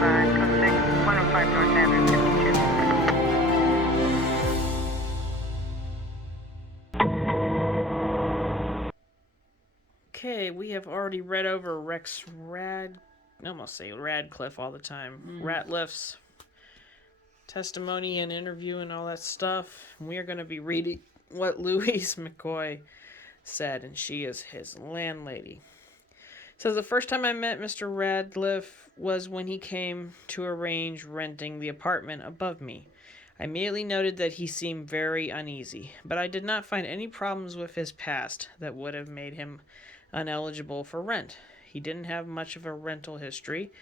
105 North Avenue, 52. Okay, we have already read over I almost say Radcliffe all the time. Ratliff's testimony and interview and all that stuff. We are going to be reading what Louise McCoy said, and she is his landlady. Says the first time I met Mr. Radcliffe was when he came to arrange renting the apartment above me. I immediately noted that he seemed very uneasy, but I did not find any problems with his past that would have made him ineligible for rent. He didn't have much of a rental history,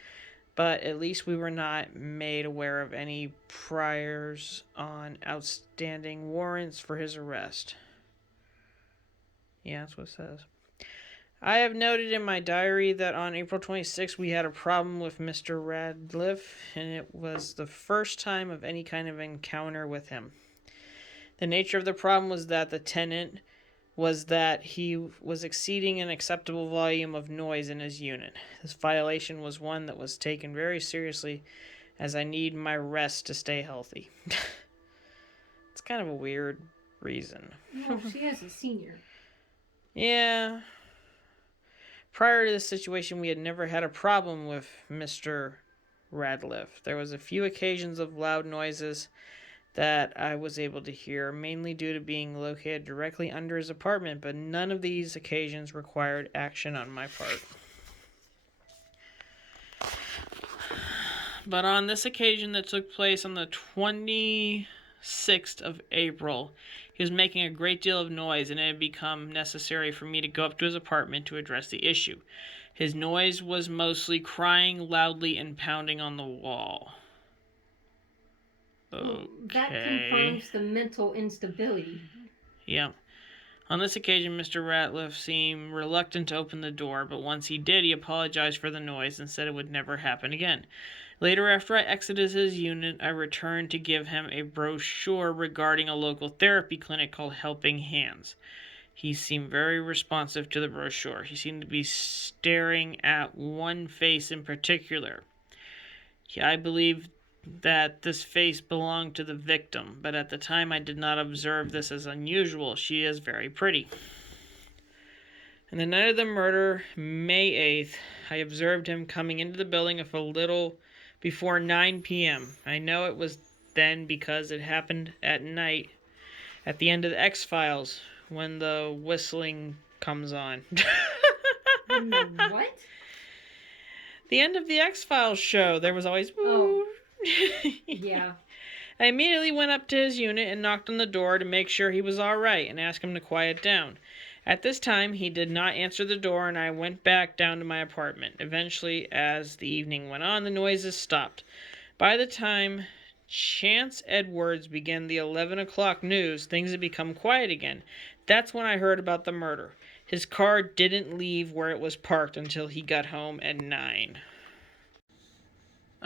but at least we were not made aware of any priors on outstanding warrants for his arrest. Yeah, that's what it says. I have noted in my diary that on April 26th we had a problem with Mr. Radcliffe, and it was the first time of any kind of encounter with him. The nature of the problem was that the tenant was that he was exceeding an acceptable volume of noise in his unit. This violation was one that was taken very seriously, as I need my rest to stay healthy. It's kind of a weird reason. Well, she is a senior. Yeah. Prior to this situation, we had never had a problem with Mr. Radcliffe. There was a few occasions of loud noises that I was able to hear, mainly due to being located directly under his apartment, but none of these occasions required action on my part. But on this occasion that took place on the 26th of April, he was making a great deal of noise, and it had become necessary for me to go up to his apartment to address the issue. His noise was mostly crying loudly and pounding on the wall. Okay. That confirms the mental instability. Yeah. On this occasion, Mr. Ratliff seemed reluctant to open the door, but once he did, he apologized for the noise and said it would never happen again. Later, after I exited his unit, I returned to give him a brochure regarding a local therapy clinic called Helping Hands. He seemed very responsive to the brochure. He seemed to be staring at one face in particular. I believe that this face belonged to the victim, but at the time I did not observe this as unusual. She is very pretty. On the night of the murder, May 8th, I observed him coming into the building a little before 9 p.m. I know it was then because it happened at night at the end of the X-Files when the whistling comes on. What? The end of the X-Files show, there was always... Woo. Yeah. I immediately went up to his unit and knocked on the door to make sure he was all right and asked him to quiet down. At this time, he did not answer the door, and I went back down to my apartment. Eventually, as the evening went on, the noises stopped. By the time Chance Edwards began the 11 o'clock news, things had become quiet again. That's when I heard about the murder. His car didn't leave where it was parked until he got home at 9.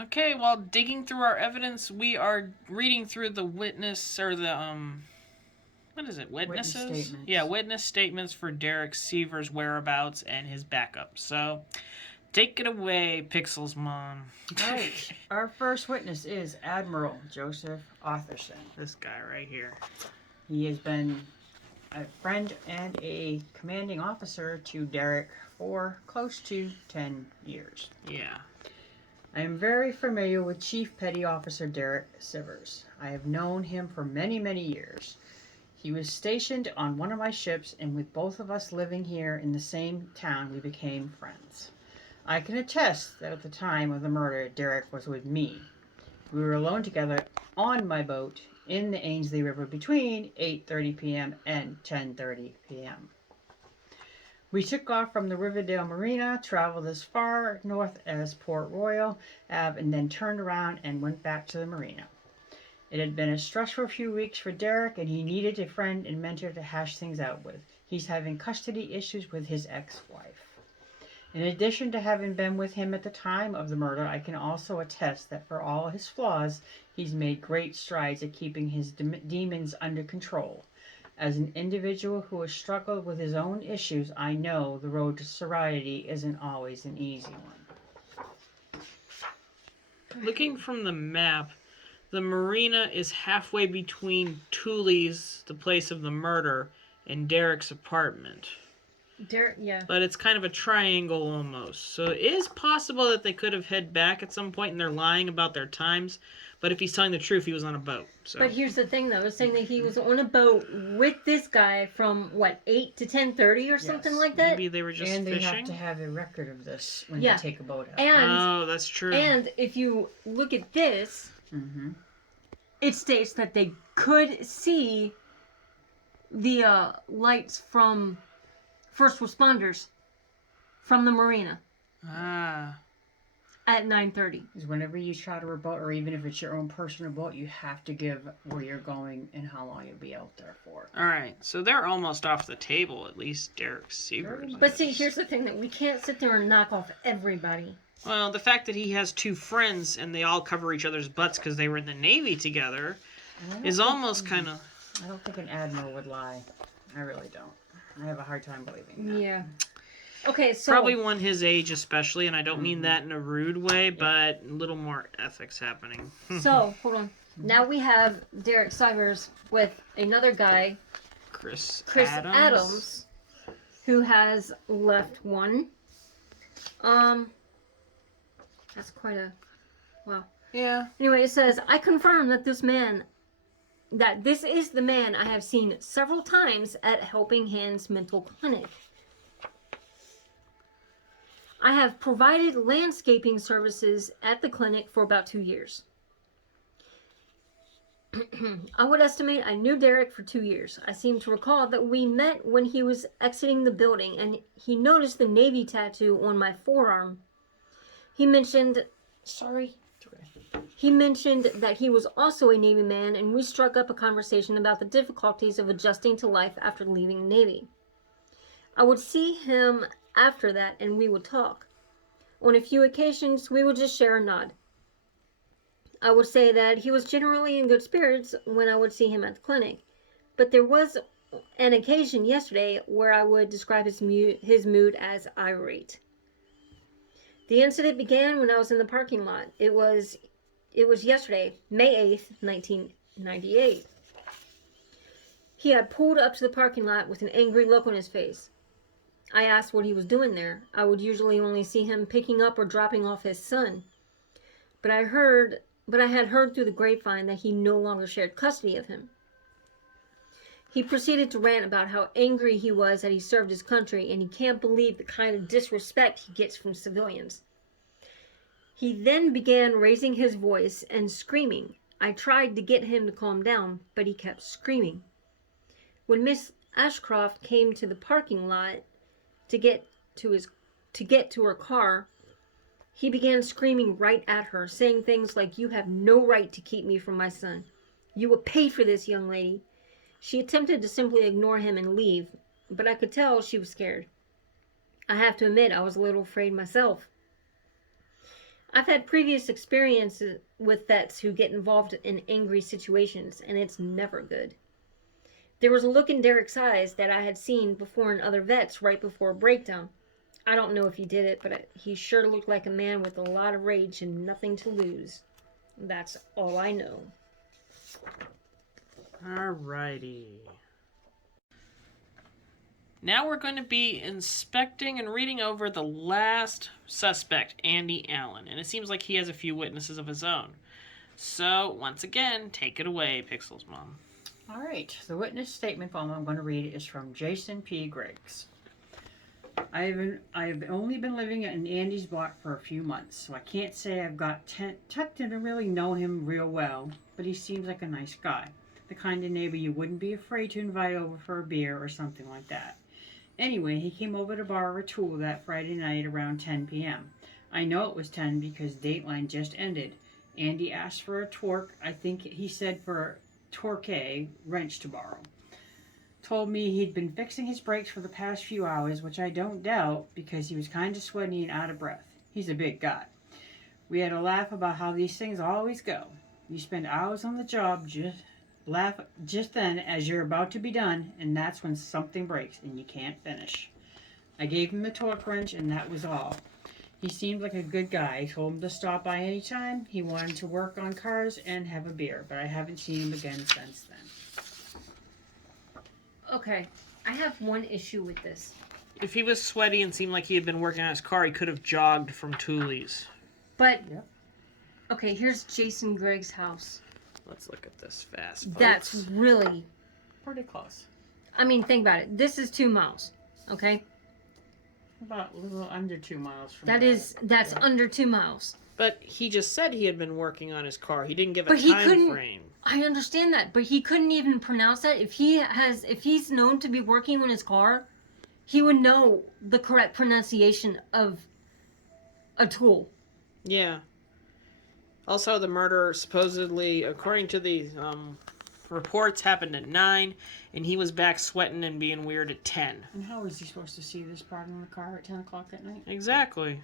Okay, while digging through our evidence, we are reading through the witness, or the, what is it, witnesses? Witness statements. Yeah, witness statements for Derek Seaver's whereabouts and his backup. So, take it away, Pixel's mom. Right. Our first witness is Admiral Joseph Arthurson. This guy right here. He has been a friend and a commanding officer to Derek for close to 10 years. Yeah. I am very familiar with Chief Petty Officer Derek Sivers. I have known him for many, many years. He was stationed on one of my ships, and with both of us living here in the same town, we became friends. I can attest that at the time of the murder, Derek was with me. We were alone together on my boat in the Ainsley River between 8:30 p.m. and 10:30 p.m. We took off from the Riverdale Marina, traveled as far north as Port Royal Ave, and then turned around and went back to the marina. It had been a stressful few weeks for Derek, and he needed a friend and mentor to hash things out with. He's having custody issues with his ex-wife. In addition to having been with him at the time of the murder, I can also attest that for all his flaws, he's made great strides at keeping his demons under control. As an individual who has struggled with his own issues, I know the road to sobriety isn't always an easy one. looking from the map, the marina is halfway between Tooley's, the place of the murder, and Derek's apartment. Derek, yeah. But it's kind of a triangle almost. So it is possible that they could have head back at some point and they're lying about their times. But if he's telling the truth, he was on a boat. So. But here's the thing, though. It's saying that he was on a boat with this guy from, what, 8 to 10:30 or something like that? Maybe they were just and they fishing. have to have a record of this when Yeah. they take a boat out. And, Oh, that's true. and if you look at this, it states that they could see the lights from first responders from the marina Ah. at 9:30. Because whenever you charter a boat, or even if it's your own personal boat, you have to give where you're going and how long you'll be out there for. All right. So they're almost off the table, at least Derek Severs. But see, here's the thing, that we can't sit there and knock off everybody. Well, the fact that he has two friends and they all cover each other's butts because they were in the Navy together is almost kind of... I don't think an admiral would lie. I really don't. I have a hard time believing that. Yeah. Okay, so... Probably one his age especially, and I don't mean that in a rude way, but a little more ethics happening. So, hold on. Now we have Derek Sivers with another guy, Chris Adams, who has left one. That's quite a... Wow. Yeah. Anyway, it says, I confirm that this is the man I have seen several times at Helping Hands Mental Clinic. I have provided landscaping services at the clinic for about 2 years. I would estimate I knew Derek for 2 years. I seem to recall that we met when he was exiting the building and he noticed the Navy tattoo on my forearm. He mentioned that he was also a Navy man, and we struck up a conversation about the difficulties of adjusting to life after leaving the Navy. I would see him after that, and we would talk. On a few occasions, we would just share a nod. I would say that he was generally in good spirits when I would see him at the clinic, but there was an occasion yesterday where I would describe his mood as irate. The incident began when I was in the parking lot. It was yesterday, May 8th, 1998. He had pulled up to the parking lot with an angry look on his face. I asked what he was doing there. I would usually only see him picking up or dropping off his son. But I had heard through the grapevine that he no longer shared custody of him. He proceeded to rant about how angry he was that he served his country and he can't believe the kind of disrespect he gets from civilians. He then began raising his voice and screaming. I tried to get him to calm down, but he kept screaming. When Miss Ashcroft came to the parking lot to get to her car, he began screaming right at her, saying things like, "You have no right to keep me from my son. You will pay for this, young lady." She attempted to simply ignore him and leave, but I could tell she was scared. I have to admit, I was a little afraid myself. I've had previous experiences with vets who get involved in angry situations, and it's never good. There was a look in Derek's eyes that I had seen before in other vets right before a breakdown. I don't know if he did it, but he sure looked like a man with a lot of rage and nothing to lose. That's all I know. Alrighty. Now we're going to be inspecting and reading over the last suspect, Andy Allen. And it seems like he has a few witnesses of his own. So, once again, take it away, Pixel's mom. All right. The witness statement form I'm going to read is from Jason P. Griggs. I've only been living in Andy's block for a few months, so I can't say I've got tucked in to really know him real well, but he seems like a nice guy. The kind of neighbor you wouldn't be afraid to invite over for a beer or something like that. Anyway, he came over to borrow a tool that Friday night around 10 p.m. I know it was 10 because Dateline just ended. Andy asked for a torque, I think he said for a torque wrench to borrow. Told me he'd been fixing his brakes for the past few hours, which I don't doubt because he was kind of sweaty and out of breath. He's a big guy. We had a laugh about how these things always go. You spend hours on the job, laugh just then as you're about to be done, and that's when something breaks and you can't finish. I gave him the torque wrench and that was all. He seemed like a good guy. I told him to stop by anytime. He wanted to work on cars and have a beer, but I haven't seen him again since then. Okay, I have one issue with this. If he was sweaty and seemed like he had been working on his car, he could have jogged from Tooley's. But, Yep. okay, here's Jason Gregg's house. Let's look at this fast, folks. That's really, Pretty close. I mean, think about it. This is 2 miles, okay? About a little under 2 miles from That's yeah. under 2 miles. But he just said he had been working on his car. He didn't give a But he time couldn't- frame. I understand that, but he couldn't even pronounce that. If he's known to be working on his car, he would know the correct pronunciation of a tool. Yeah. Also, the murder supposedly, according to the reports, happened at 9, and he was back sweating and being weird at 10. And how is he supposed to see this part in the car at 10 o'clock at night? Exactly.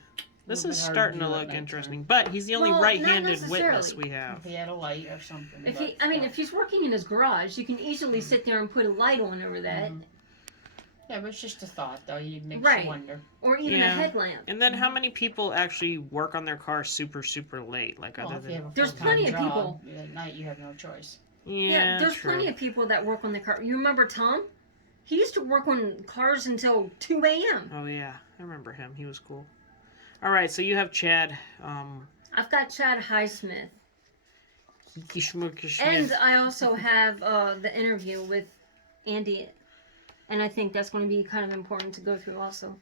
This little is bit hard to starting do to at look nighttime. interesting. But he's the only Well, not right-handed witness necessarily. we have. If he had a light or something. If but if he's working in his garage, you can easily sit there and put a light on over that, Yeah, but it's just a thought, though. It makes Right. you wonder. or even Yeah. a headlamp. And then how many people actually work on their car super, super late? Like, Well, other if you than... have a There's full-time plenty of job, people. At night, you have no choice. Yeah, There's true. plenty of people that work on their car. You remember Tom? He used to work on cars until 2 a.m. Oh, yeah. I remember him. He was cool. All right, so you have Chad. I've got Chad Highsmith. Schmidt. And I also have the interview with Andy. And I think that's going to be kind of important to go through also.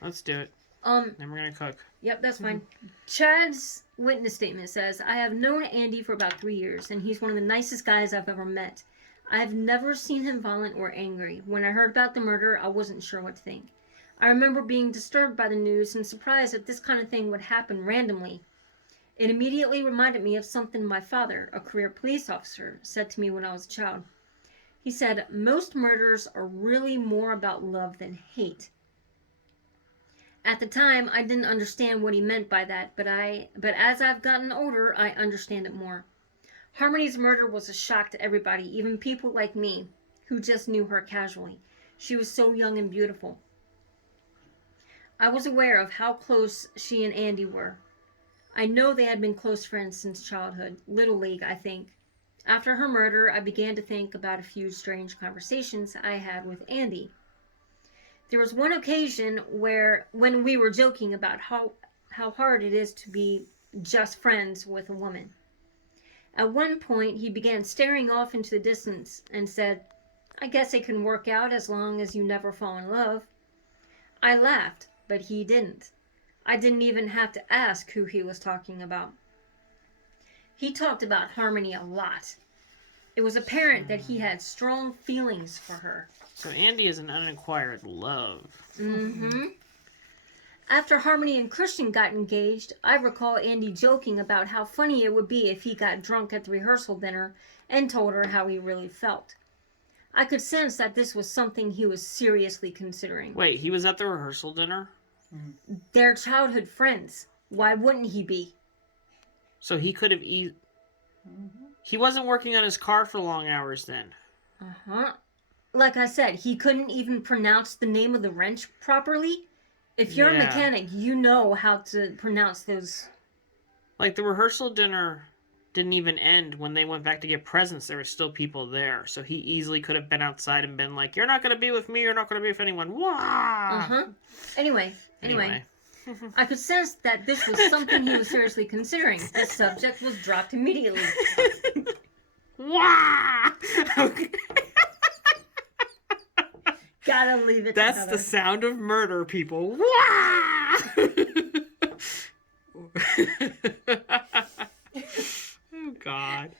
Let's do it. Um, Then we're going to cook. Yep, that's fine. Chad's witness statement says, I have known Andy for about 3 years, and he's one of the nicest guys I've ever met. I've never seen him violent or angry. When I heard about the murder, I wasn't sure what to think. I remember being disturbed by the news and surprised that this kind of thing would happen randomly. It immediately reminded me of something my father, a career police officer, said to me when I was a child. He said, most murders are really more about love than hate. At the time, I didn't understand what he meant by that, but as I've gotten older, I understand it more. Harmony's murder was a shock to everybody, even people like me, who just knew her casually. She was so young and beautiful. I was aware of how close she and Andy were. I know they had been close friends since childhood, Little League, I think. After her murder, I began to think about a few strange conversations I had with Andy. There was one occasion when we were joking about how hard it is to be just friends with a woman. At one point, he began staring off into the distance and said, I guess it can work out as long as you never fall in love. I laughed, but he didn't. I didn't even have to ask who he was talking about. He talked about Harmony a lot. It was apparent that he had strong feelings for her. So Andy is an unacquired love. Mm-hmm. After Harmony and Christian got engaged, I recall Andy joking about how funny it would be if he got drunk at the rehearsal dinner and told her how he really felt. I could sense that this was something he was seriously considering. Wait, he was at the rehearsal dinner? They're childhood friends. Why wouldn't he be? So he could have He wasn't working on his car for long hours then. Uh-huh. Like I said, he couldn't even pronounce the name of the wrench properly. If you're a Yeah. mechanic, you know how to pronounce those. Like, the rehearsal dinner didn't even end. When they went back to get presents, there were still people there. So he easily could have been outside and been like, you're not going to be with me, you're not going to be with anyone. Wah! Uh-huh. Anyway. I could sense that this was something he was seriously considering. The subject was dropped immediately. Wah! Okay. Gotta leave it That's to the sound of murder, people. Wah! Oh, God.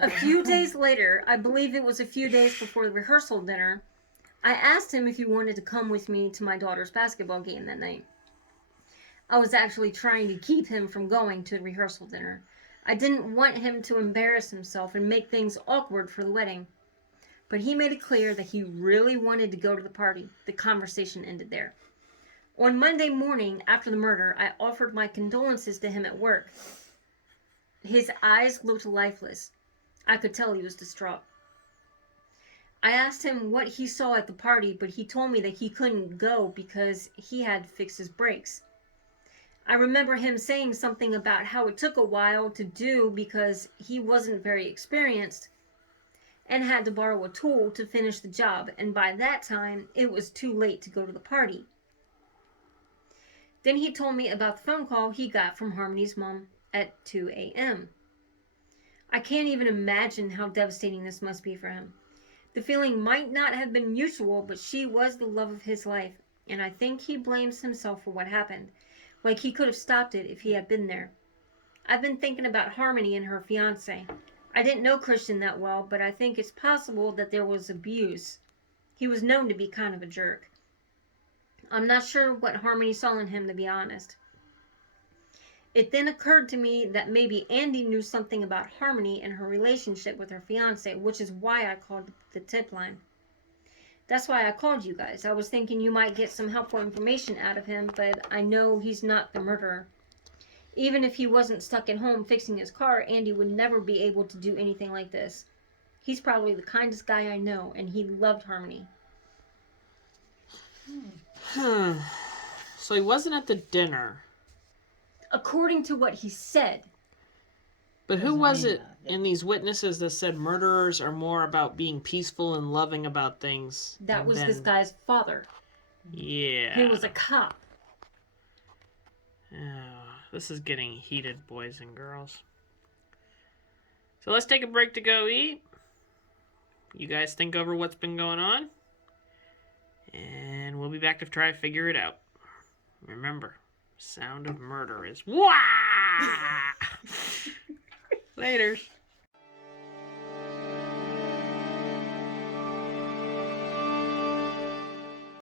A few days later, I believe it was a few days before the rehearsal dinner, I asked him if he wanted to come with me to my daughter's basketball game that night. I was actually trying to keep him from going to the rehearsal dinner. I didn't want him to embarrass himself and make things awkward for the wedding. But he made it clear that he really wanted to go to the party. The conversation ended there. On Monday morning, after the murder, I offered my condolences to him at work. His eyes looked lifeless. I could tell he was distraught. I asked him what he saw at the party, but he told me that he couldn't go because he had to fix his brakes. I remember him saying something about how it took a while to do because he wasn't very experienced and had to borrow a tool to finish the job, and by that time it was too late to go to the party. Then he told me about the phone call he got from Harmony's mom at 2 a.m. I can't even imagine how devastating this must be for him. The feeling might not have been mutual, but she was the love of his life, and I think he blames himself for what happened. Like he could have stopped it if he had been there. I've been thinking about Harmony and her fiance. I didn't know Christian that well, but I think it's possible that there was abuse. He was known to be kind of a jerk. I'm not sure what Harmony saw in him, to be honest. It then occurred to me that maybe Andy knew something about Harmony and her relationship with her fiance, which is why I called the tip line. That's why I called you guys. I was thinking you might get some helpful information out of him, but I know he's not the murderer. Even if he wasn't stuck at home fixing his car, Andy would never be able to do anything like this. He's probably the kindest guy I know, and he loved Harmony. So he wasn't at the dinner. According to what he said. But who was it in these witnesses that said murderers are more about being peaceful and loving about things? That was this guy's father. Yeah. He was a cop. Oh, this is getting heated, boys and girls. So let's take a break to go eat. You guys think over what's been going on. And we'll be back to try to figure it out. Remember, sound of murder is wah! Laters.